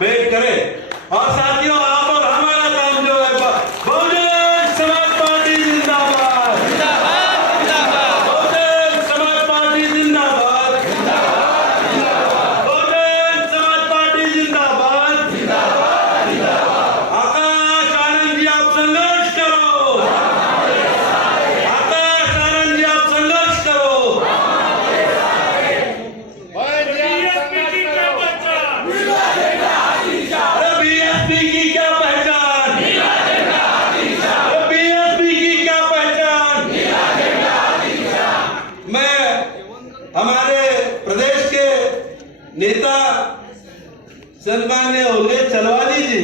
भेंट करें। और साथियों, आप और हमारा काम जो है, बहुजन समाज पार्टी जिंदाबाद, बहुजन समाज पार्टी जिंदाबाद, बहुजन समाज पार्टी जिंदाबाद। आकाश आनंद जी आप संघर्ष करो, आकाश आनंद जी आप संघर्ष करो। बीएसपी की क्या पहचान, बीएसपी की क्या पहचान। मैं हमारे प्रदेश के नेता सन्माननीय उल्लेख चलवाली जी,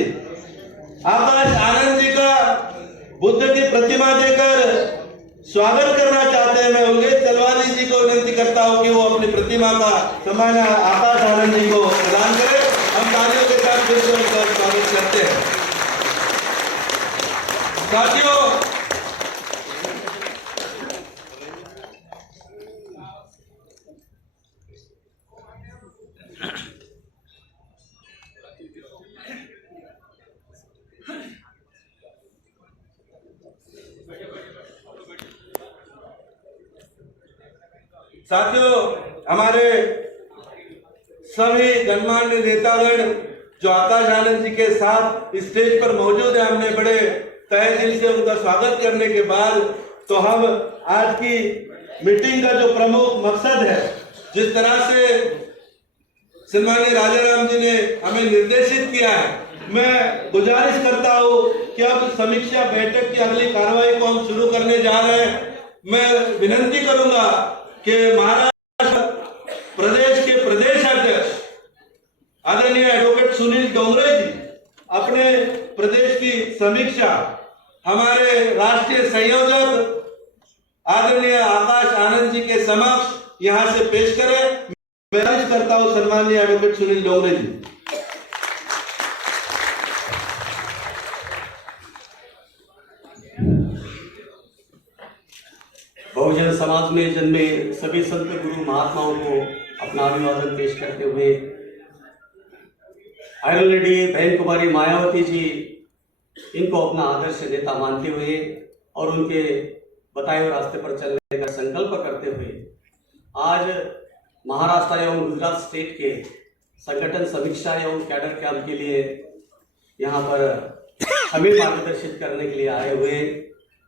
आकाश आनंद जी का बुद्ध की प्रतिमा देकर स्वागत करना चाहते हैं। मैं उल्लेख चलवाली जी को विनती करता हूं कि वो अपनी प्रतिमा का सम्मान आकाश आनंद जी को प्रदान करें। हम तालियों के साथ फिर से उनका स्वागत करते हैं। साथियों, हमारे सभी गणमान्य नेतागण जो आकाश आनंद जी के साथ स्टेज पर मौजूद है, हमने बड़े तहे दिल से उनका स्वागत करने के बाद तो हम आज की मीटिंग का जो प्रमुख मकसद है, जिस तरह से सम्माननीय राजाराम जी ने हमें निर्देशित किया है, मैं गुजारिश करता हूं कि अब समीक्षा बैठक की अगली कार्रवाई को हम शुरू करने जा रहे हैं। मैं विनती करूंगा कि महाराष्ट्र प्रदेश के प्रदेश अध्यक्ष आदरणीय एडवोकेट सुनील डोंगरे जी अपने प्रदेश की समीक्षा हमारे राष्ट्रीय संयोजक आदरणीय आकाश आनंद जी के समक्ष यहां से पेश करें। मैं गुजारिश करता हूं सम्माननीय एडवोकेट सुनील डोंगरे जी। बहुजन समाज में जन्मे सभी संत गुरु महात्माओं को अपना अभिवादन पेश करते हुए आयरन लेडी बहन कुमारी मायावती जी, इनको अपना आदर्श नेता मानते हुए और उनके बताए हुए रास्ते पर चलने का संकल्प करते हुए आज महाराष्ट्र एवं गुजरात स्टेट के संगठन समीक्षा एवं कैडर कैंप के लिए यहाँ पर हमें मार्गदर्शित करने के लिए आए हुए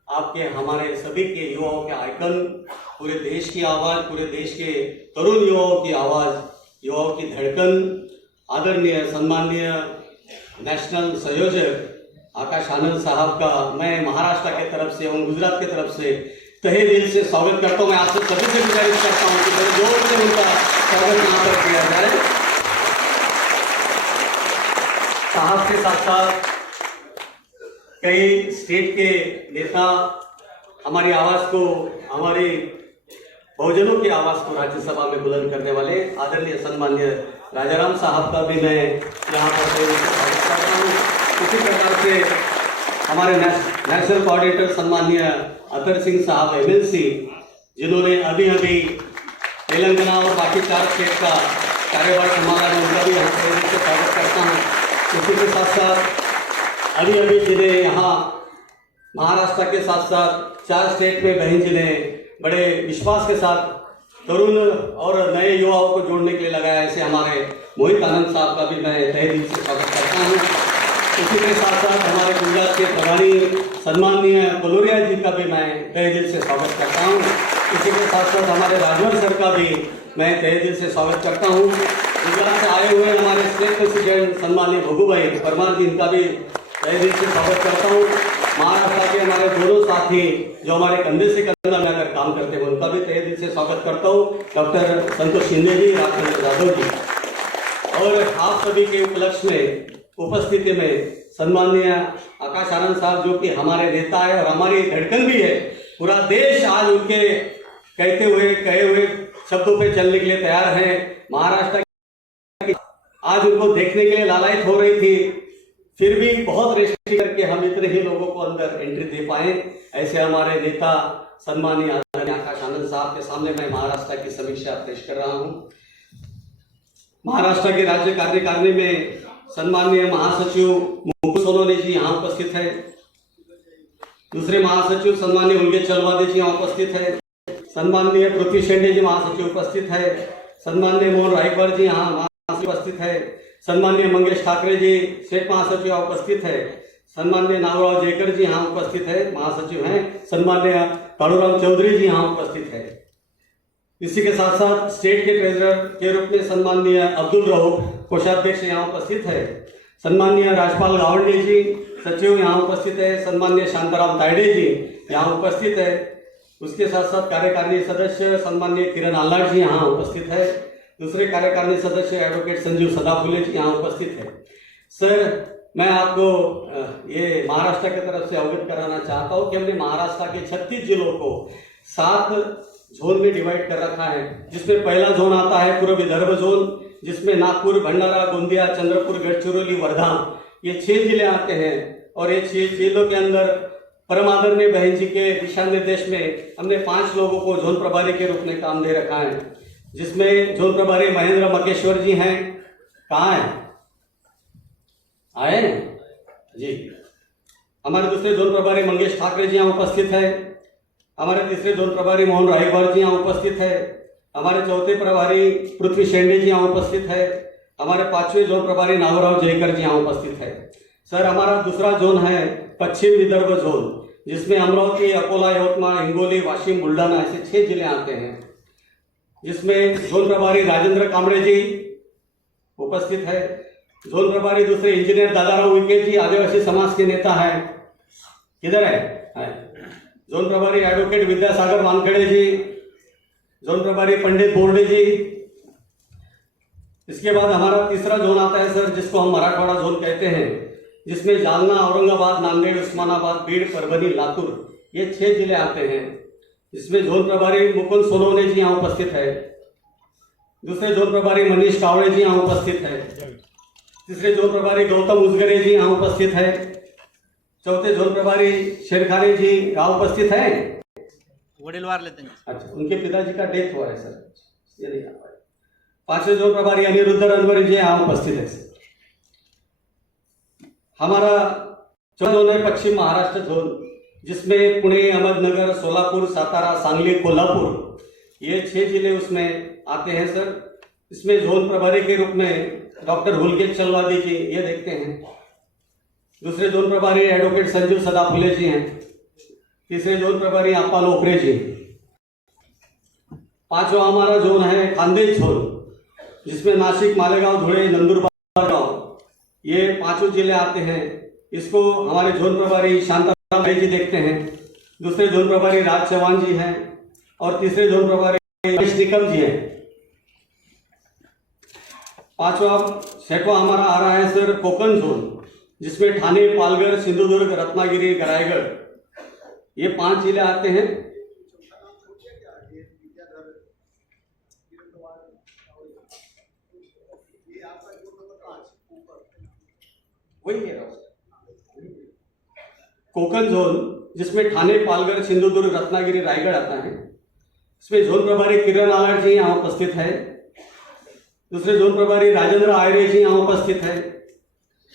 आपके हमारे सभी के युवाओं के आइकन, पूरे देश की आवाज़, पूरे देश के तरुण युवाओं की आवाज़, युवाओं की धड़कन, आदरणीय सम्माननीय नेशनल संयोजक आकाश आनंद साहब का मैं महाराष्ट्र के तरफ से एवं गुजरात के तरफ से तहे दिल से स्वागत करता हूँ। मैं आपसे सभी से गुजारिश करता हूँ कि बड़े जोर से उनका स्वागत यहाँ पर किया जाए। साहब के साथ साथ कई स्टेट के नेता हमारी आवाज़ को, हमारी बहुजनों की आवाज़ को राज्यसभा में बुलंद करने वाले आदरणीय सम्माननीय राजाराम साहब का भी मैं यहाँ पर स्वागत करता हूँ। उसी प्रकार से हमारे नेशनल कोऑर्डिनेटर सम्माननीय अतर सिंह साहब MLC, जिन्होंने अभी अभी तेलंगाना और बाकी 4 स्टेट का कार्यभार संभाला है, उनका भी यहाँ पर स्वागत करता हूँ। उसी के साथ साथ अभी अभी जिन्हें यहाँ महाराष्ट्र के साथ साथ 4 स्टेट में बहन जी ने बड़े विश्वास के साथ तरुण और नए युवाओं को जोड़ने के लिए लगाया, ऐसे हमारे मोहित आनंद साहब का भी मैं तहे दिल से स्वागत करता हूँ। उसी के साथ साथ हमारे गुजरात के प्रभारी सम्माननीय कलोरिया जी का भी मैं तहे दिल से स्वागत करता हूँ। इसी के साथ साथ हमारे राजवर सर का भी मैं तहे दिल से स्वागत करता हूँ। गुजरात से आए हुए हमारे स्टेट प्रेसिडेंट सम्माननीय भगुभाई परमार जी, इनका भी तहे दिल से स्वागत करता हूँ। महाराष्ट्र के हमारे दोनों साथी जो हमारे कंधे से कंधा मिलाकर काम करते हैं, उनका भी तहे दिल से स्वागत करता हूँ। डॉक्टर संतोष शिंदे जी, राजेंद्र यादव जी, और आप सभी के उपलक्ष्य में उपस्थिति में सम्माननीय आकाश आनंद साहब, जो कि हमारे नेता है और हमारी धड़कन भी है। पूरा देश आज उनके कहे हुए शब्दों पे चलने के लिए तैयार है। महाराष्ट्र आज उनको देखने के लिए लालायित हो रही थी, फिर भी बहुत रेस्ट्रिक्ट करके हम इतने ही लोगों को अंदर एंट्री दे पाए। ऐसे हमारे नेता सम्माननीय आकाश आनंद साहब के सामने मैं महाराष्ट्र की समीक्षा पेश कर रहा हूं। महाराष्ट्र के राज्य कार्यकारिणी में सम्माननीय महासचिव मुकुल सोनवणे जी यहाँ उपस्थित है। दूसरे महासचिव सम्माननीय उल्गे चलवादे जी यहाँ उपस्थित है। सम्माननीय पृथ्वी शेंडे जी महासचिव उपस्थित है। सम्माननीय मोहन रायकर जी यहाँ महासचिव उपस्थित है। सम्माननीय मंगेश ठाकरे जी स्टेट महासचिव यहाँ उपस्थित है। सम्माननीय नावराव जयकर जी यहाँ उपस्थित है, महासचिव हैं। सम्माननीय कालूराम चौधरी जी यहाँ उपस्थित है। इसी के साथ साथ स्टेट के ट्रेजरर के रूप में सम्माननीय अब्दुल रऊफ कोषाध्यक्ष यहाँ उपस्थित है। सम्माननीय राजपाल गावंडे जी सचिव यहाँ उपस्थित है। सम्माननीय शांताराम तायडे जी यहाँ उपस्थित है। उसके साथ साथ कार्यकारिणी सदस्य सम्माननीय किरण आल्हाट जी यहाँ उपस्थित है। दूसरे कार्यकारिणी सदस्य एडवोकेट संजीव सदाफुले जी यहाँ उपस्थित है। सर, मैं आपको ये महाराष्ट्र की तरफ से अवगत कराना चाहता हूँ कि हमने महाराष्ट्र के 36 जिलों को 7 जोन में डिवाइड कर रखा है, जिसमें पहला जोन आता है पूर्व विदर्भ जोन, जिसमें नागपुर, भंडारा, गोंदिया, चंद्रपुर, गढ़चिरौली, वर्धा ये 6 जिले आते हैं। और ये 6 जिलों के अंदर परम आदरणीय बहन जी के दिशा निर्देश में हमने 5 लोगों को जोन प्रभारी के रूप में काम दे रखा है, जिसमें जोन प्रभारी महेंद्र मकेश्वर जी हैं। कहाँ है? आए जी। हमारे दूसरे जोन प्रभारी मंगेश ठाकरे जी यहाँ उपस्थित है। हमारे तीसरे जोन प्रभारी मोहन रायकर जी यहाँ उपस्थित है। हमारे चौथे प्रभारी पृथ्वी शेंडे जी यहाँ उपस्थित है। हमारे 5वें जोन प्रभारी नावराव जयकर जी यहाँ उपस्थित है। सर, हमारा दूसरा जोन है पश्चिम विदर्भ जोन, जिसमें अमरावती, अकोला, यवतमाळ, हिंगोली, वाशिम, बुल्ढाना ऐसे 6 जिले आते हैं, जिसमें जोन प्रभारी राजेंद्र कांबळे जी उपस्थित है। जोन प्रभारी दूसरे इंजीनियर दादाराव विके जी, आदिवासी समाज के नेता है। किधर है? जोन प्रभारी एडवोकेट विद्यासागर वानखेड़े जी। जोन प्रभारी पंडित बोर्डे जी। इसके बाद हमारा तीसरा जोन आता है सर, जिसको हम मराठवाड़ा जोन कहते हैं, जिसमें जालना, औरंगाबाद, नांदेड़, उस्मानाबाद, बीड़, परभनी, लातूर ये 6 जिले आते हैं, जिसमें जोन प्रभारी मुकुल सोनवणे जी यहाँ उपस्थित है। दूसरे जोन प्रभारी मनीष कावड़े जी यहाँ उपस्थित है। तीसरे जोन प्रभारी गौतम उजगरे जी यहाँ उपस्थित है। चौथे जोन प्रभारी शेरखाने जी यहाँ उपस्थित है। वडील वारले त्यांचे। अच्छा, उनके पिताजी का डेथ हुआ है सर, ये नहीं आ पाए। 5वें जोन प्रभारी अनिरुद्ध रणवरे जी यहाँ उपस्थित है। हमारा चौथा जोन है पश्चिम महाराष्ट्र जोन, जिसमें पुणे, अहमदनगर, सोलापुर, सातारा, सांगली, कोल्हापुर ये 6 जिले उसमें आते हैं सर। इसमें जोन प्रभारी के रूप में डॉक्टर हुलगे चलवादी जी ये देखते हैं। दूसरे जोन प्रभारी एडवोकेट संजीव सदाफुले जी हैं। तीसरे जोन प्रभारी आपा लोकरे जी। 5वां हमारा जोन है खानदेश जोन, जिसमें नासिक, मालेगांव, धुले, नंदुरबार गांव ये 5 जिले आते हैं। इसको हमारे जोन प्रभारी शांताराम जी देखते हैं। दूसरे जोन प्रभारी राज चौहान जी हैं और तीसरे जोन प्रभारी रमेश निकम जी हैं। 6वां हमारा आ रहा है सर कोकण जोन, जिसमें ठाणे, पालघर, सिंधुदुर्ग, रत्नागिरी, रायगढ़ ये 5 जिले आते हैं। वही कह रहा हूं, कोकण जोन जिसमें ठाणे, पालघर, सिंधुदुर्ग, रत्नागिरी, रायगढ़ आता है। इसमें जोन प्रभारी किरण आल्हाट जी यहाँ उपस्थित है। दूसरे जोन प्रभारी राजेंद्र आयरे जी यहाँ उपस्थित है।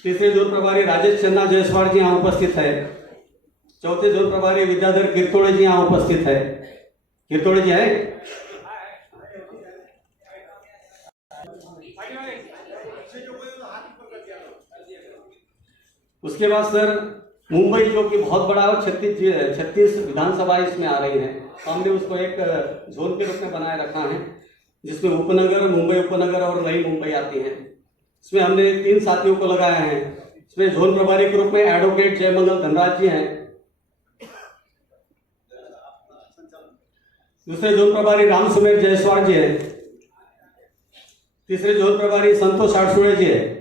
तीसरे जोन प्रभारी राजेश चन्ना जायसवाल जी यहाँ उपस्थित है। चौथे जोन प्रभारी विद्याधर किरतोड़े जी यहाँ उपस्थित है। किरतोड़े जी है? उसके बाद सर मुंबई, जो कि बहुत बड़ा और 36 विधानसभा इसमें आ रही है, तो हमने उसको एक जोन के रूप में बनाए रखा है, जिसमें उपनगर, मुंबई उपनगर और नई मुंबई आती है। इसमें हमने 3 साथियों को लगाया है। इसमें जोन प्रभारी के रूप में एडवोकेट जयमंगल धनराज जी हैं। दूसरे जोन प्रभारी राम सुमेर जायसवाल जी हैं। तीसरे जोन प्रभारी संतोष आठसुड़े जी है।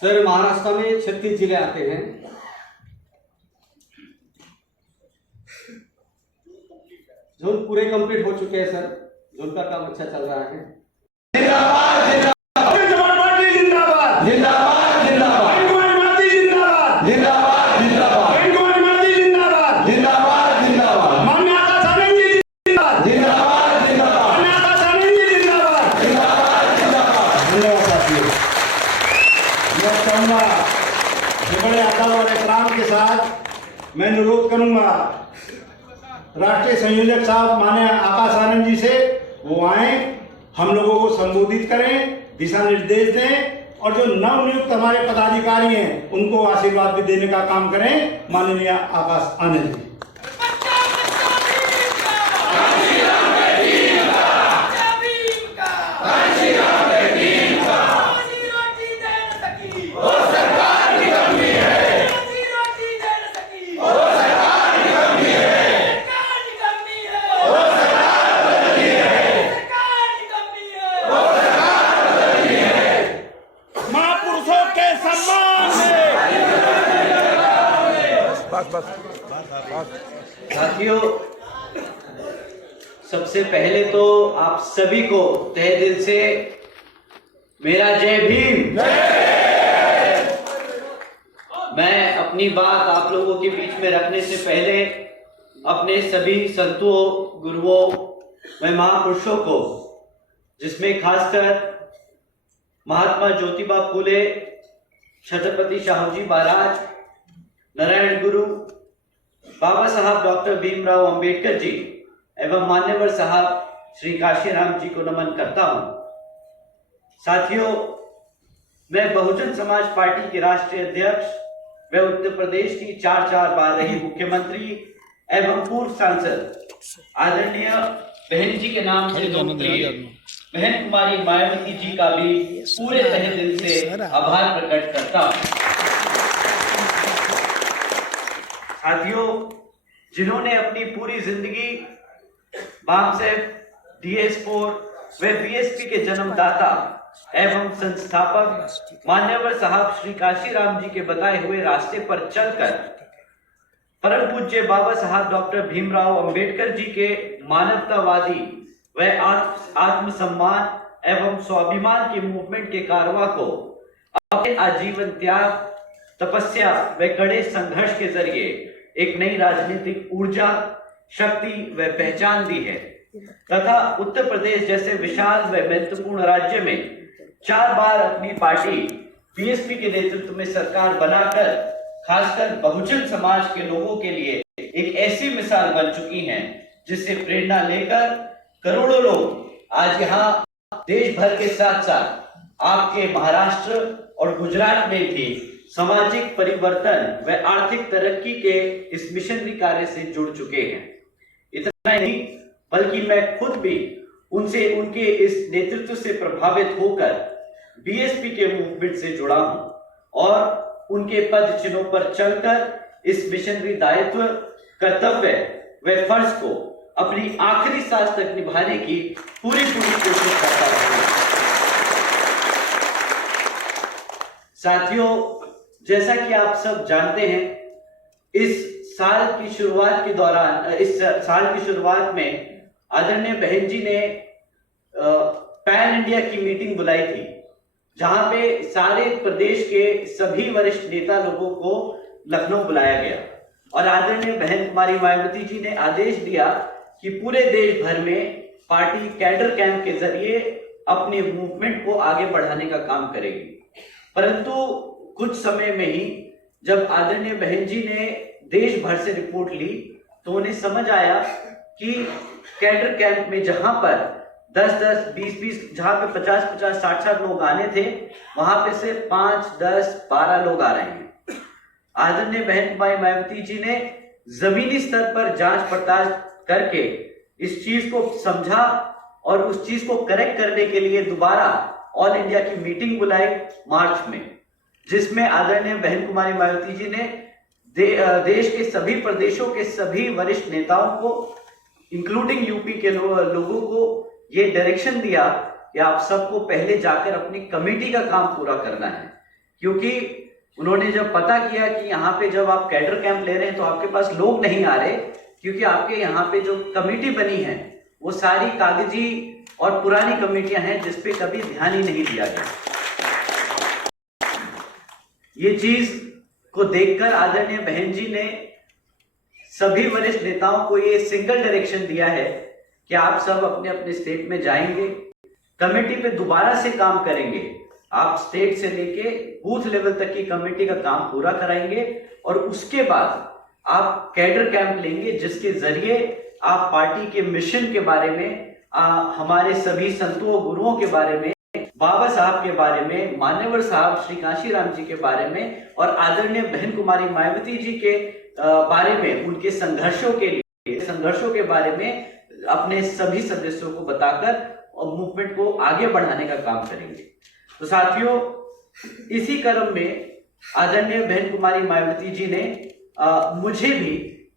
सर, महाराष्ट्र में 36 जिले आते हैं। जोन पूरे कंप्लीट हो चुके हैं सर, जोन का काम अच्छा चल रहा है। जिंदाबाद जिंदाबाद जिंदाबाद जिंदाबाद जिंदाबाद जिंदाबाद जिंदाबाद जिंदाबाद जिंदाबाद जिंदाबाद मान्य आका साहेब जी जिंदाबाद जिंदाबाद जिंदाबाद मान्य आका साहेब जी साथ मैं अनुरोध करूंगा राष्ट्रीय संयोजक साहब माननीय आकाश आनंद जी से, वो आए, हम लोगों को संबोधित करें, दिशा निर्देश दें और जो नवनियुक्त हमारे पदाधिकारी हैं उनको आशीर्वाद भी देने का काम करें। माननीय आकाश आनंद जी। महापुरुषों के सम्मान साथियों, सबसे पहले तो आप सभी को तहे दिल से मेरा जय भीम। मैं अपनी बात आप लोगों के बीच में रखने से पहले अपने सभी संतों, गुरुओं व महापुरुषों को, जिसमें खासकर महात्मा ज्योतिबा फूले, छत्रपति शाहूजी महाराज, नारायण गुरु, बाबा साहब डॉक्टर भीमराव अंबेडकर जी एवं मान्यवर साहब श्री काशीराम जी को नमन करता हूं। साथियों, मैं बहुजन समाज पार्टी के राष्ट्रीय अध्यक्ष व उत्तर प्रदेश की 4 बार रही मुख्यमंत्री एवं पूर्व सांसद आदरणीय बहन जी के नाम से लोकप्रिय बहन कुमारी मायावती जी का भी पूरे तहे दिल से आभार प्रकट करता हूं। साथियों, जिन्होंने अपनी पूरी जिंदगी बामसेफ, DS4 व बीएसपी के जन्मदाता एवं संस्थापक मान्यवर साहब श्री काशीराम जी के बताए हुए रास्ते पर चलकर परम पूज्य बाबा साहब डॉक्टर भीमराव अंबेडकर जी के मानवतावादी व आत्मसम्मान एवं स्वाभिमान के मूवमेंट के कारवां को अपने आजीवन त्याग, तपस्या व कड़े संघर्ष के जरिए एक नई राजनीतिक ऊर्जा, शक्ति व पहचान दी है तथा उत्तर प्रदेश जैसे विशाल व महत्वपूर्ण राज्य में 4 बार अपनी पार्टी बीएसपी के नेतृत्व में सरकार बनाकर खासकर बहुजन समाज के लोगों के लिए एक ऐसी मिसाल बन चुकी हैं जिससे प्रेरणा लेकर करोड़ों लोग आज यहाँ देश भर के साथ साथ आपके महाराष्ट्र और गुजरात में भी सामाजिक परिवर्तन व आर्थिक तरक्की के इस मिशनरी कार्य से जुड़ चुके हैं। इतना नहीं बल्कि मैं खुद भी उनसे उनके इस नेतृत्व से प्रभावित होकर बीएसपी के मूवमेंट से जुड़ा हूं और उनके पद चिन्हों पर चलकर इस मिशनरी दायित्व, कर्तव्य व फर्ज को अपनी आखिरी सांस तक निभाने की पूरी कोशिश करता हूं। साथियों, जैसा कि आप सब जानते हैं, इस साल की शुरुआत में आदरणीय बहन जी ने पैन इंडिया की मीटिंग बुलाई थी, जहां पे सारे प्रदेश के सभी वरिष्ठ नेता लोगों को लखनऊ बुलाया गया और आदरणीय बहन कुमारी मायावती जी ने आदेश दिया कि पूरे देश भर में पार्टी कैडर कैंप के जरिए अपने मूवमेंट को आगे बढ़ाने का काम करेगी। परंतु कुछ समय में ही जब आदरणीय बहन जी ने देश भर से रिपोर्ट ली तो उन्हें समझ आया कि कैडर कैंप में जहां पर 10-10, 20-20, जहां पे 50-50, 60-60 लोग आने थे, वहां पे सिर्फ 5, 10, 12 लोग आ रहे हैं। आदरणीय बहन कुमारी मायावती जी ने जमीनी स्तर पर जांच पड़ताल करके इस चीज को समझा और उस चीज को करेक्ट करने के लिए दोबारा ऑल इंडिया की मीटिंग बुलाई मार्च में, जिसमें आदरणीय बहन कुमारी मायावती जी ने देश के सभी प्रदेशों के सभी वरिष्ठ नेताओं को इंक्लूडिंग यूपी के लोगों को ये डायरेक्शन दिया कि आप सबको पहले जाकर अपनी कमेटी का काम पूरा करना है। क्योंकि उन्होंने जब पता किया कि यहाँ पे जब आप कैडर कैंप ले रहे हैं तो आपके पास लोग नहीं आ रहे, क्योंकि आपके यहाँ पे जो कमेटी बनी है वो सारी कागजी और पुरानी कमेटियां हैं जिसपे कभी ध्यान ही नहीं दिया गया। ये चीज को देखकर आदरणीय बहन जी ने सभी वरिष्ठ नेताओं को ये सिंगल डायरेक्शन दिया है कि आप सब अपने अपने स्टेट में जाएंगे, कमेटी पे दोबारा से काम करेंगे, आप स्टेट से लेके बूथ लेवल तक की कमेटी का काम पूरा कराएंगे और उसके बाद आप कैडर कैंप लेंगे, जिसके जरिए आप पार्टी के मिशन के बारे में, हमारे सभी संतों गुरुओं के बारे में, बाबा साहब के बारे में, मान्यवर साहब श्री कांशीराम जी के बारे में और आदरणीय बहन कुमारी मायावती जी के बारे में, उनके संघर्षों के बारे में अपने सभी सदस्यों को बताकर और मूवमेंट को आगे बढ़ाने का काम करेंगे। तो साथियों, इसी क्रम में आदरणीय बहन कुमारी मायावती जी ने मुझे भी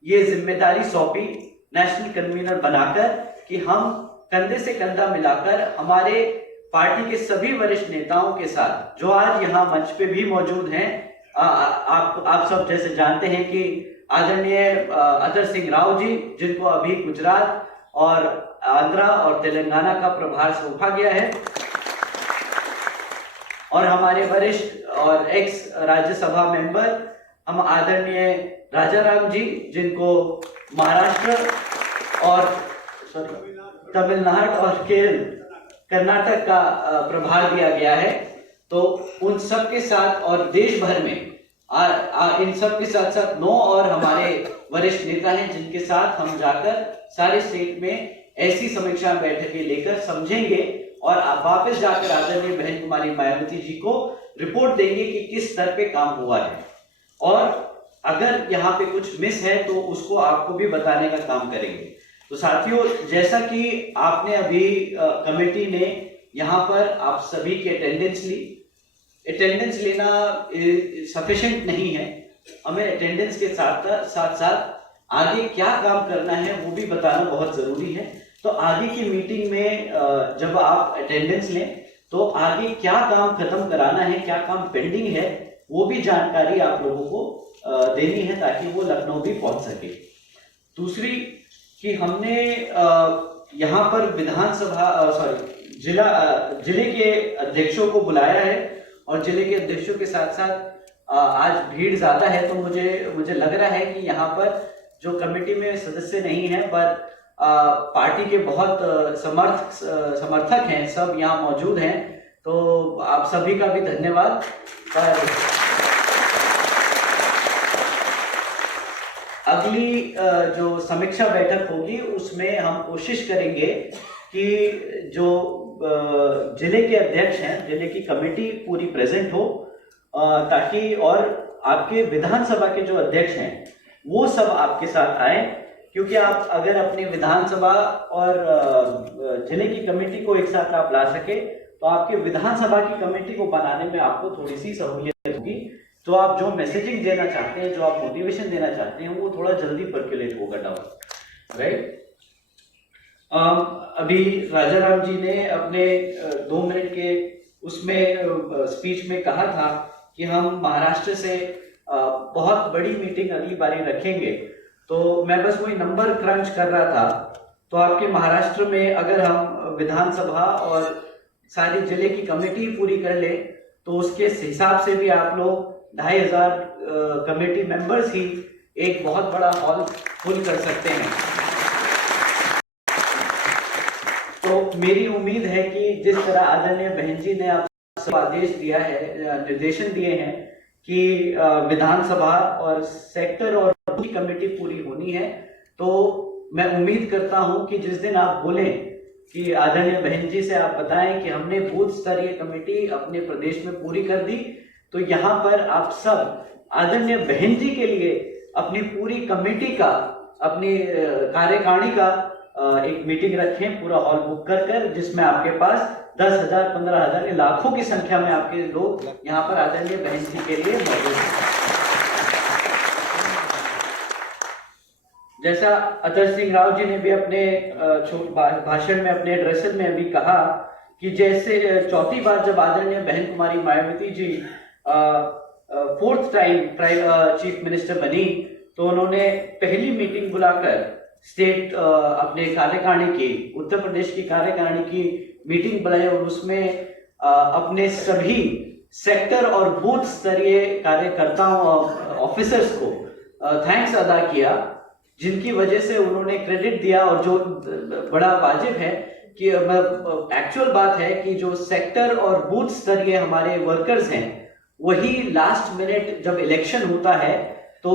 ये जिम्मेदारी सौंपी नेशनल कन्वीनर बनाकर कि हम कंधे से कंधा मिलाकर हमारे पार्टी के सभी वरिष्ठ नेताओं के साथ, जो आज यहाँ मंच पे भी मौजूद हैं, आप सब जैसे जानते हैं कि आदरणीय अतर सिंह राव जी, जिनको अभी गुजरात और आंध्रा और तेलंगाना का प्रभार सौंपा गया है, और हमारे वरिष्ठ और एक्स राज्यसभा मेंबर हम आदरणीय राजाराम जी, जिनको महाराष्ट्र और तमिलनाडु और कर्नाटक का प्रभार दिया गया है। तो उन सब के साथ और देश भर में इन सब के साथ साथ 9 और हमारे वरिष्ठ नेता हैं, जिनके साथ हम जाकर सारे स्टेट में ऐसी समीक्षा बैठकें लेकर समझेंगे और वापस जाकर आदरणीय बहन कुमारी मायावती जी को रिपोर्ट देंगे कि किस स्तर पे काम हुआ है, और अगर यहाँ पे कुछ मिस है तो उसको आपको भी बताने का काम करेंगे। तो साथियों, जैसा कि आपने अभी कमेटी ने यहाँ पर आप सभी की अटेंडेंस लेना सफिशिएंट नहीं है, हमें अटेंडेंस के साथ साथ आगे क्या काम करना है वो भी बताना बहुत जरूरी है। तो आगे की मीटिंग में जब आप अटेंडेंस लें तो आगे क्या काम खत्म कराना है, क्या काम पेंडिंग है, वो भी जानकारी आप लोगों को देनी है ताकि वो लखनऊ भी पहुंच सके। दूसरी कि हमने यहाँ पर जिले के अध्यक्षों को बुलाया है, और जिले के अध्यक्षों के साथ साथ आज भीड़ ज्यादा है, तो मुझे लग रहा है कि यहाँ पर जो कमेटी में सदस्य नहीं है पर पार्टी के बहुत समर्थक हैं, सब यहाँ मौजूद हैं। तो आप सभी का भी धन्यवाद। अगली जो समीक्षा बैठक होगी उसमें हम कोशिश करेंगे कि जो जिले के अध्यक्ष हैं, जिले की कमेटी पूरी प्रेजेंट हो, ताकि और आपके विधानसभा के जो अध्यक्ष हैं वो सब आपके साथ आए, क्योंकि आप अगर अपनी विधानसभा और जिले की कमेटी को एक साथ आप ला सके तो आपके विधानसभा की कमेटी को बनाने में आपको थोड़ी सी सहूलियत होगी। तो आप जो मैसेजिंग देना चाहते हैं, जो आप मोटिवेशन देना चाहते हैं, वो थोड़ा जल्दी पर्कुलेट होगा डाउन, राइट। अभी राजाराम जी ने अपने 2 मिनट के उसमें स्पीच में कहा था कि हम महाराष्ट्र से बहुत बड़ी मीटिंग अगली बारी रखेंगे, तो मैं बस वही नंबर क्रंच कर रहा था। तो आपके महाराष्ट्र में अगर हम विधानसभा और सारी जिले की कमेटी पूरी कर ले तो उसके हिसाब से भी आप लोग 2500 कमेटी मेंबर्स ही एक बहुत बड़ा हॉल फुल कर सकते हैं। तो मेरी उम्मीद है कि जिस तरह आदरणीय बहन जी ने आपको आदेश दिया है, निर्देशन दिए हैं कि विधानसभा और सेक्टर और कमेटी पूरी होनी है, तो मैं उम्मीद करता हूं कि जिस दिन आप बोलें कि आदरणीय बहन जी से आप बताएं कि हमने बूथ स्तरीय कमेटी अपने प्रदेश में पूरी कर दी, तो यहाँ पर आप सब आदरणीय बहन जी के लिए अपनी पूरी कमेटी का, अपनी कार्यकारिणी का एक मीटिंग रखें, पूरा हॉल बुक कर जिसमें आपके पास 10,000, 15,000, लाखों की संख्या में आपके लोग यहाँ पर आदरणीय बहन जी के लिए मौजूद हैं। जैसा अतर सिंह राव जी ने भी अपने भाषण में, अपने एड्रेस में अभी कहा कि जैसे 4थी बार जब आदरणीय बहन कुमारी Mayawati ji 4th time chief minister बनी, तो उन्होंने पहली मीटिंग बुलाकर स्टेट अपने कार्यकारिणी की, उत्तर प्रदेश की कार्यकारिणी की मीटिंग बुलाई और उसमें अपने सभी सेक्टर और बूथ स्तरीय कार्यकर्ताओं और ऑफिसर्स को थैंक्स अदा किया, जिनकी वजह से उन्होंने क्रेडिट दिया। और जो बड़ा वाजिब है कि एक्चुअल बात है कि जो सेक्टर और बूथ स्तरीय हमारे वर्कर्स हैं, वही लास्ट मिनट जब इलेक्शन होता है तो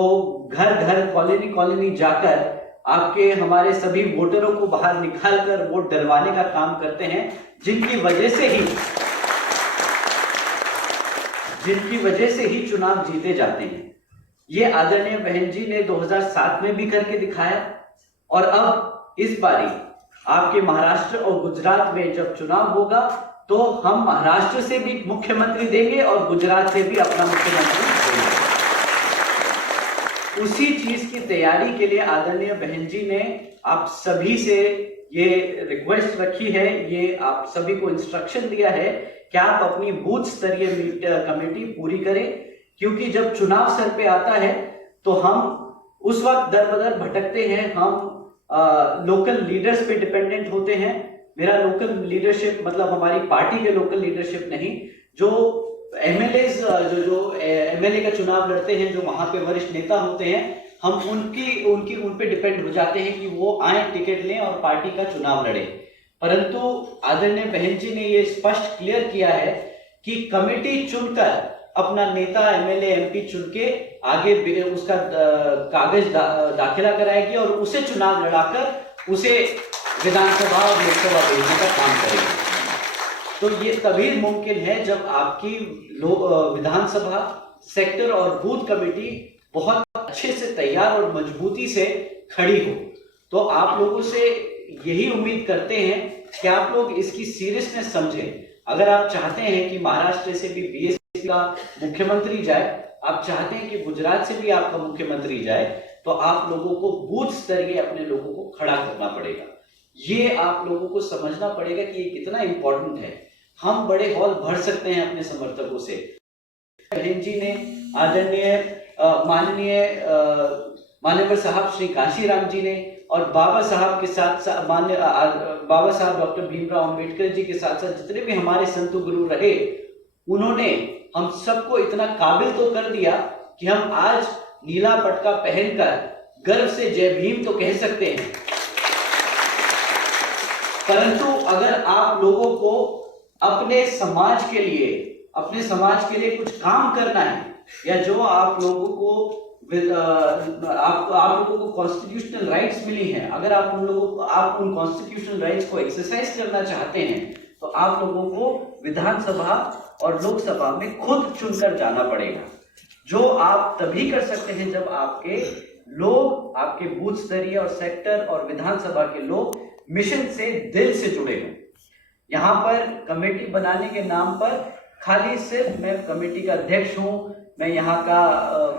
घर घर कॉलोनी कॉलोनी जाकर आपके हमारे सभी वोटरों को बाहर निकालकर वोट डलवाने का काम करते हैं, जिनकी वजह से ही चुनाव जीते जाते हैं। ये आदरणीय बहन जी ने 2007 में भी करके दिखाया, और अब इस बारी आपके महाराष्ट्र और गुजरात में जब चुनाव होगा तो हम महाराष्ट्र से भी मुख्यमंत्री देंगे और गुजरात से भी अपना मुख्यमंत्री देंगे। उसी चीज की तैयारी के लिए आदरणीय बहन जी ने आप सभी से ये रिक्वेस्ट रखी है, ये आप सभी को इंस्ट्रक्शन दिया है कि आप अपनी बूथ स्तरीय कमेटी पूरी करें, क्योंकि जब चुनाव सर पे आता है तो हम उस वक्त दर बदर भटकते हैं, हम लोकल लीडर्स पे डिपेंडेंट होते हैं। मेरा लोकल लीडरशिप मतलब हमारी पार्टी के लोकल लीडरशिप नहीं, जो एमएलए का चुनाव लड़ते हैं, जो वहां पे वरिष्ठ नेता होते हैं, हम उन पे डिपेंड हो जाते हैं कि वो आए, टिकट लें और पार्टी का चुनाव लड़े। परंतु आदरणीय बहन जी ने ये स्पष्ट क्लियर किया है कि कमेटी चुनकर अपना नेता एमएलए एमपी चुन के आगे उसका कागज दाखिला कराएगी और उसे चुनाव लड़ाकर उसे विधानसभा और लोकसभा भेजने का काम करेगी। तो ये तभी मुमकिन है जब आपकी विधानसभा सेक्टर और बूथ कमेटी बहुत अच्छे से तैयार और मजबूती से खड़ी हो। तो आप लोगों से यही उम्मीद करते हैं कि आप लोग इसकी सीरियसनेस समझें। अगर आप चाहते हैं कि महाराष्ट्र से भी बीएसपी का मुख्यमंत्री जाए, आप चाहते हैं कि गुजरात से भी आपका मुख्यमंत्री जाए, तो आप लोगों को बूथ स्तरीय अपने लोगों को खड़ा करना पड़ेगा। ये आप लोगों को समझना पड़ेगा कि ये कितना इंपॉर्टेंट है। हम बड़े हॉल भर सकते हैं अपने समर्थकों से। बहन जी ने आदरणीय माननीय साहब श्री काशीराम जी ने और बाबा साहब के साथ बाबा साहब डॉक्टर भीमराव अंबेडकर जी के साथ साथ जितने भी हमारे संत गुरु रहे, उन्होंने हम सबको इतना काबिल तो कर दिया कि हम आज नीला पटका पहनकर गर्व से जय भीम तो कह सकते हैं। परंतु अगर आप लोगों को अपने समाज के लिए कुछ काम करना है, या जो आप लोगों को कॉन्स्टिट्यूशनल राइट्स मिली हैं, अगर आप उन कॉन्स्टिट्यूशनल राइट्स को एक्सरसाइज करना चाहते हैं, तो आप लोगों को विधानसभा और लोकसभा में खुद चुनकर जाना पड़ेगा। जो आप तभी कर सकते हैं जब आपके लोग, आपके बूथ स्तरीय और सेक्टर और विधानसभा के लोग मिशन से दिल से जुड़े हों। यहाँ पर कमेटी बनाने के नाम पर खाली सिर्फ मैं कमेटी का अध्यक्ष हूँ, मैं यहाँ का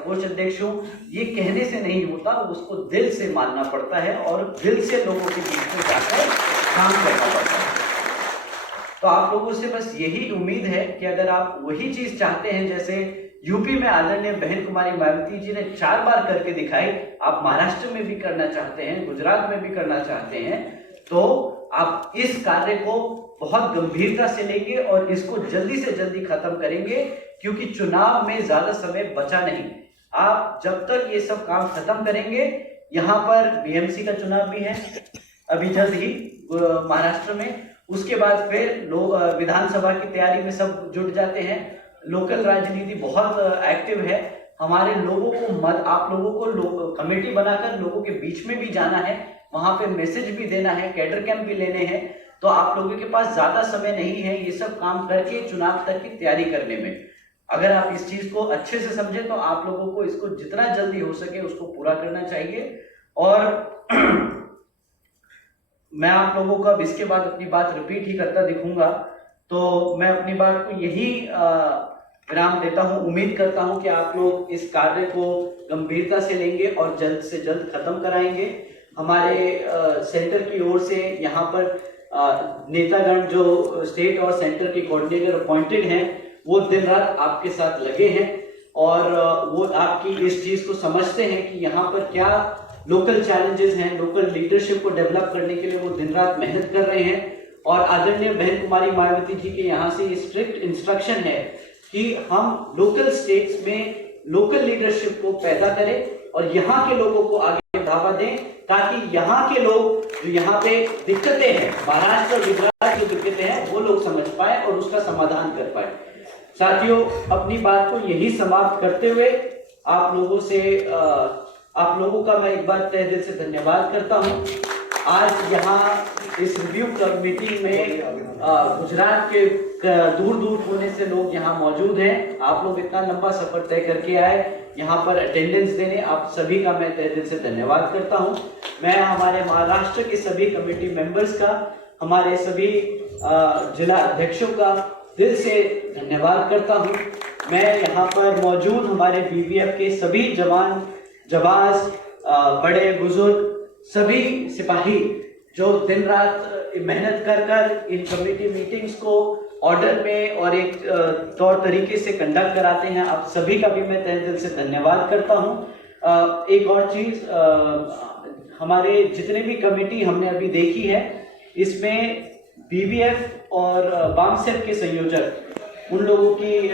कोष अध्यक्ष हूँ, ये कहने से नहीं होता, उसको दिल से मानना पड़ता है और दिल से लोगों के बीच में जाकर काम करना पड़ता है। तो आप लोगों से बस यही उम्मीद है कि अगर आप वही चीज चाहते हैं जैसे यूपी में आदरणीय बहन कुमारी मायावती जी ने 4 बार करके दिखाई, आप महाराष्ट्र में भी करना चाहते हैं, गुजरात में भी करना चाहते हैं, तो आप इस कार्य को बहुत गंभीरता से लेंगे और इसको जल्दी से जल्दी खत्म करेंगे, क्योंकि चुनाव में ज्यादा समय बचा नहीं। आप जब तक ये सब काम खत्म करेंगे, यहाँ पर बीएमसी का चुनाव भी है अभी जल्द ही महाराष्ट्र में, उसके बाद फिर विधानसभा की तैयारी में सब जुट जाते हैं। लोकल राजनीति बहुत एक्टिव है। हमारे लोगों को आप लोगों को कमेटी बनाकर लोगों के बीच में भी जाना है, वहां पे मैसेज भी देना है, कैडर कैंप भी लेने हैं। तो आप लोगों के पास ज्यादा समय नहीं है ये सब काम करके चुनाव तक की तैयारी करने में। अगर आप इस चीज को अच्छे से समझे तो आप लोगों को इसको जितना जल्दी हो सके उसको पूरा करना चाहिए। और मैं आप लोगों को अब इसके बाद अपनी बात रिपीट ही करता दिखूंगा, तो मैं अपनी बात को यही विराम देता हूं। उम्मीद करता हूं कि आप लोग इस कार्य को गंभीरता से लेंगे और जल्द से जल्द खत्म कराएंगे। हमारे सेंटर की ओर से यहाँ पर नेतागण जो स्टेट और सेंटर के कोऑर्डिनेटर अपॉइंटेड हैं, वो दिन रात आपके साथ लगे हैं और वो आपकी इस चीज को समझते हैं कि यहाँ पर क्या लोकल चैलेंजेस हैं। लोकल लीडरशिप को डेवलप करने के लिए वो दिन रात मेहनत कर रहे हैं। और आदरणीय बहन कुमारी मायावती जी के यहाँ से स्ट्रिक्ट इंस्ट्रक्शन है कि हम लोकल स्टेट्स में लोकल लीडरशिप को पैदा करें और यहाँ के लोगों को आगे बढ़ावा दें, ताकि यहाँ के लोग जो यहाँ पे दिक्कतें हैं, महाराष्ट्र और गुजरात की दिक्कतें हैं, वो लोग समझ पाए और उसका समाधान कर पाए। साथियों, अपनी बात को यही समाप्त करते हुए आप लोगों का मैं एक बार तहे दिल से धन्यवाद करता हूँ। आज यहाँ इस रिव्यू मीटिंग में गुजरात के दूर दूर कोने से लोग यहाँ मौजूद हैं। आप लोग इतना लंबा सफर तय करके आए यहाँ पर अटेंडेंस देने, आप सभी का मैं तहे दिल से धन्यवाद करता हूँ। मैं हमारे महाराष्ट्र के सभी कमेटी मेंबर्स का, हमारे सभी जिला अध्यक्षों का दिल से धन्यवाद करता हूँ। मैं यहाँ पर मौजूद हमारे बीबीएफ के सभी जवान, जवाज, बड़े बुजुर्ग, सभी सिपाही जो दिन रात मेहनत कर कर इन कमेटी मीटिंग्स को ऑर्डर में और एक तौर तरीके से कंडक्ट कराते हैं, आप सभी का भी मैं तहे दिल से धन्यवाद करता हूँ। एक और चीज, हमारे जितने भी कमेटी हमने अभी देखी है, इसमें बीबीएफ और बामसेफ के संयोजक, उन लोगों की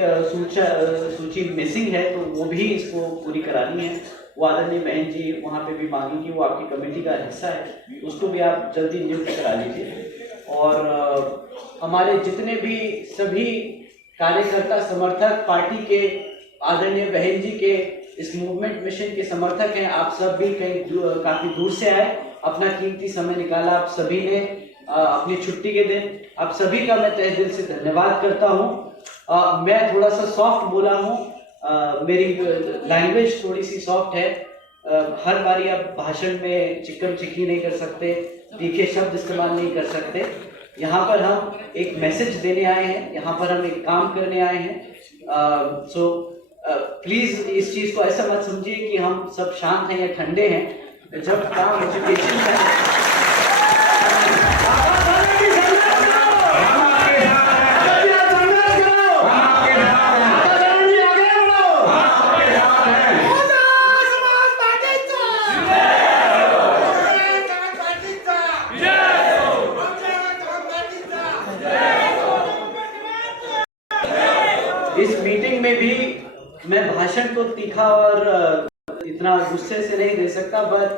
सूची मिसिंग है, तो वो भी इसको पूरी करानी है। वो आदरणीय बहन जी वहाँ पे भी मांगी कि वो आपकी कमेटी का हिस्सा है, उसको भी आप जल्दी नियुक्त करा लीजिए। और हमारे जितने भी सभी कार्यकर्ता, समर्थक, पार्टी के आदरणीय बहन जी के इस मूवमेंट मिशन के समर्थक हैं, आप सब भी काफी दूर से आए, अपना कीमती समय निकाला आप सभी ने अपनी छुट्टी के दिन। आप सभी का मैं तहे दिल से धन्यवाद करता हूँ। मैं थोड़ा सा सॉफ्ट बोला हूँ, मेरी लैंग्वेज थोड़ी सी सॉफ्ट है। हर बारी आप भाषण में चिक्कम चिक्की नहीं कर सकते, तीखे शब्द इस्तेमाल नहीं कर सकते। यहाँ पर हम एक मैसेज देने आए हैं, यहाँ पर हम एक काम करने आए हैं। सो प्लीज इस चीज को ऐसा मत समझिए कि हम सब शांत हैं या ठंडे हैं। जब काम एजुकेशन का है, इस मीटिंग में भी मैं भाषण को तीखा और इतना गुस्से से नहीं दे सकता, बट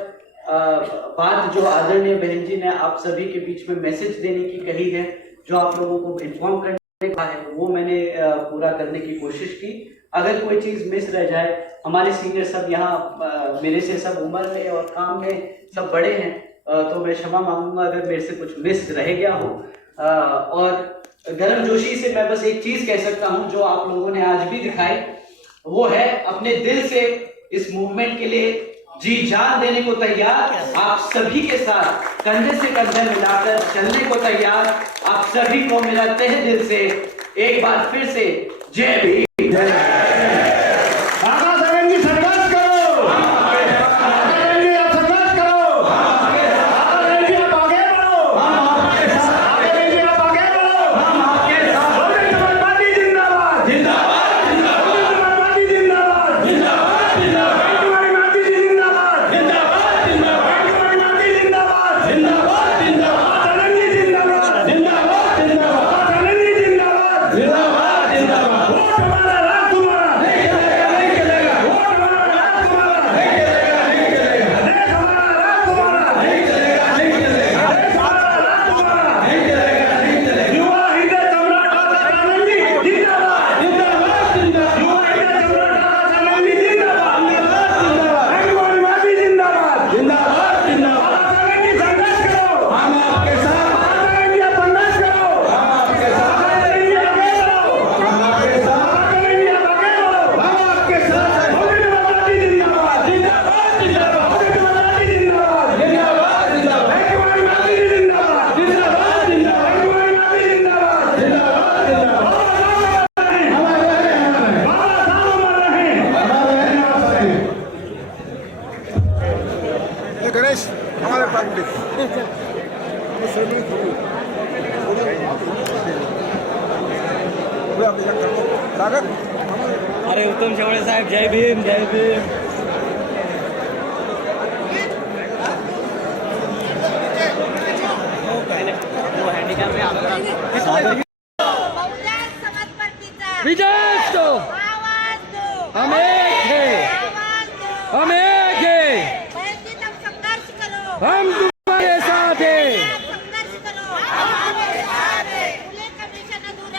बात जो आदरणीय बहन जी ने आप सभी के बीच में मैसेज देने की कही है, जो आप लोगों को इन्फॉर्म करने का है, वो मैंने पूरा करने की कोशिश की। अगर कोई चीज मिस रह जाए, हमारे सीनियर सब यहाँ मेरे से सब उम्र में और काम में सब बड़े हैं, तो मैं क्षमा मांगूंगा अगर मेरे से कुछ मिस रह गया हो। और गर्मजोशी से मैं बस एक चीज कह सकता हूं, जो आप लोगों ने आज भी दिखाई, वो है अपने दिल से इस मूवमेंट के लिए जी जान देने को तैयार, आप सभी के साथ कंधे से कंधे मिलाकर चलने को तैयार। आप सभी को मेरा तहे दिल से एक बार फिर से जय भीम, जय। गणेश हमारे अरे उत्तम शेवळे साहेब, जय भीम, जय भीम। हँडिकॅप विजय असतो, हम एक हैं, हम एक हैं, हम तुम्हारे साथ हैं।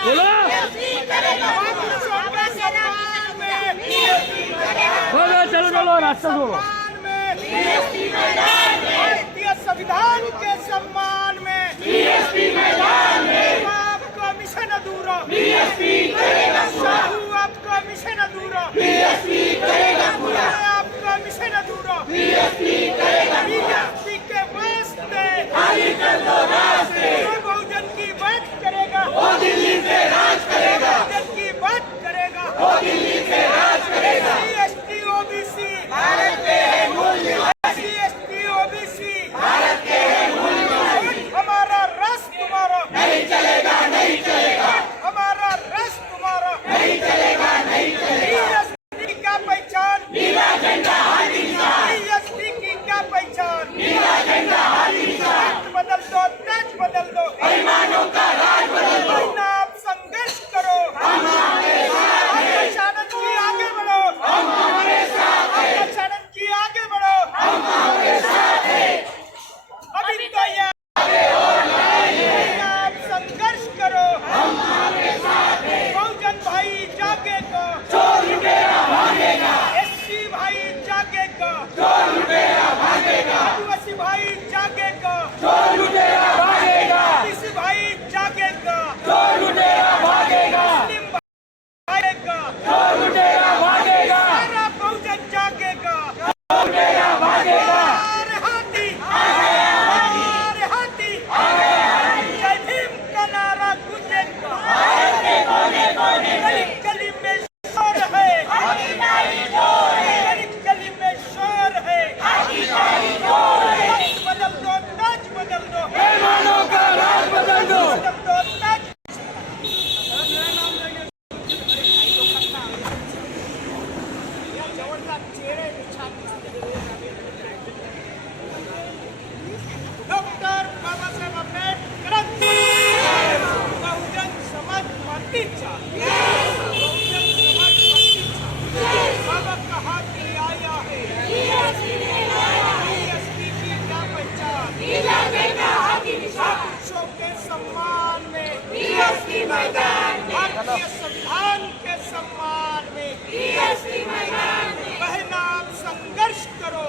बोलो। चलो रास्ता दो सम्मान में भारतीय संविधान के सम्मान में आपका मिशन अधूरा साहू आपका मिशन अधूरा आपका मिशन अधूरा बीजेपी के वास्ते जो बहुजन की बात करेगा वो दिल्ली से राज करेगा, बहुजन की बात करेगा वो दिल्ली से राज करेगा। CST OBC भारत के मूल्य, CST OBC भारत के मूल्य, हमारा राष्ट्र तुम्हारा नहीं चलेगा, नहीं चलेगा, हमारा राष्ट्र तुम्हारा नहीं चलेगा, नहीं चलेगा। CST का पहचान नीला झंडा हाथी निशान, CST की क्या पहचान नीला झंडा हाथी निशान। बदल दो, ताज बदल दो, बेईमानों का राज बदल दो, आप संघर्ष करो, हम हमारे साथ हैं। चाणक्य जी आगे बढ़ो, हम हमारे साथ हैं। चाणक्य जी आगे बढ़ो, हम हमारे साथ हैं। अभी तो ये आगे और लड़ाएंगे, आप संघर्ष करो, हम हमारे साथ हैं। बहुजन भाई जागेगा, चोर लुटेरा भागेगा, SC भाई जागेगा, चोर लुटेरा भागेगा, आदिवासी भाई जागेगा, चोर लुटेरा भागेगा, ओबीसी भाई जागेगा, चोर लुटेरा भागेगा, मुस्लिम भागेगा, चोर लुटेरा भागेगा, सारा बहुजन जागेगा, चोर लुटेरा भागेगा। अरे हाथी अरे हाथी जय भीम का नारा गूंजेगा, गली गली में शोर है, गली गली में शोर है। वक्त बदल दो, ताज बदल दो, बेईमानों का राज बदल दो, बदल दो ताज। डॉक्टर बाबासाहेब आंबेडकरांचा बहुजन समाज पार्टीचा, बहुजन समाज पार्टीचा बाबा का हात आया है। CST की क्या पहचान पुरुषों के सम्मान में, भारतीय संविधान के सम्मान में, बहना आप संघर्ष करो,